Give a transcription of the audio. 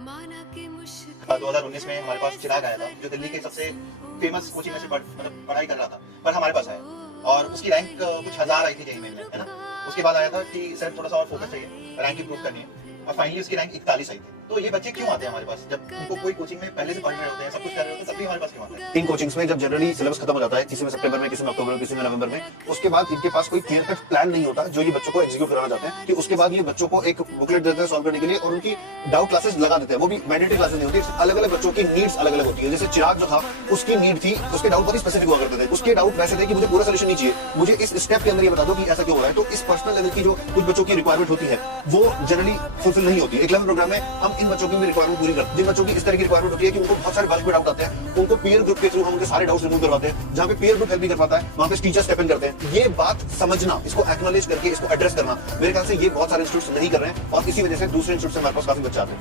2019 में हमारे पास चिराग आया था, जो दिल्ली के सबसे फेमस कोचिंग में से पढ़ाई कर रहा था, पर हमारे पास आया और उसकी रैंक कुछ हजार आई थी जेईई में, है ना। उसके बाद आया था कि सर थोड़ा सा और फोकस चाहिए, रैंक इंप्रूव करनी है, और फाइनली उसकी रैंक 41 आई थी। तो ये बच्चे क्यों आते हैं हमारे पास, जब उनको कोई कोचिंग में पहले से पढ़ रहे होते हैं, सब कुछ कर रहे होते हैं, तब भी हमारे पास क्यों आते हैं? इन कोचिंग्स में जब जनरली सिलेबस खत्म हो जाता है, किसी में सितंबर में, किसी में अक्टूबर में, किसी में नवंबर में, उसके बाद इनके पास कोई क्लियर कट प्लान नहीं होता जो ये बच्चों को एग्जीक्यूट कराना चाहते हैं, कि उसके बाद ये बच्चों को एक बुकलेट देते हैं सॉल्व करने के लिए, और उनकी डाउट क्लासेस लगा देते हैं। वो भी मैंडेटरी क्लासेस नहीं होती, अलग अलग बच्चों की नीड्स अलग अलग होती है। जैसे चिराग जो था, उसकी नीड थी, उसके डाउट बहुत ही स्पेसिफिक हुआ करते थे। उसके डाउट वैसे थे कि मुझे पूरा सोल्यूशन नहीं चाहिए, मुझे इस स्टेप के अंदर ये बता दो कि ऐसा क्यों हो रहा है। तो इस पर्सनल लेवल की जो कुछ बच्चों की रिक्वायरमेंट होती है, वो जनरली फुलफिल नहीं होती। एक लेवल प्रोग्राम में हम इन बच्चों की भी रिक्वायरमेंट पूरी करते हैं। जिन बच्चों की इस तरह की रिक्वायरमेंट होती है कि उनको बहुत सारे बल्क में डाउट आते हैं, उनको पीयर ग्रुप के थ्रू हम उनके सारे डाउट्स रिमूव करवाते हैं। जहां पे पीयर ग्रुप हेल्प नहीं कर पाता है, वहां पे टीचर स्टेप इन करते हैं। ये बात समझना, इसको एक्नॉलेज करके इसको एड्रेस करना, मेरे ख्याल से ये बहुत सारे इंस्टीट्यूट्स नहीं कर रहे हैं, और इसी वजह से दूसरे इंस्टीट्यूट से हमारे पास काफी बच्चे आते हैं।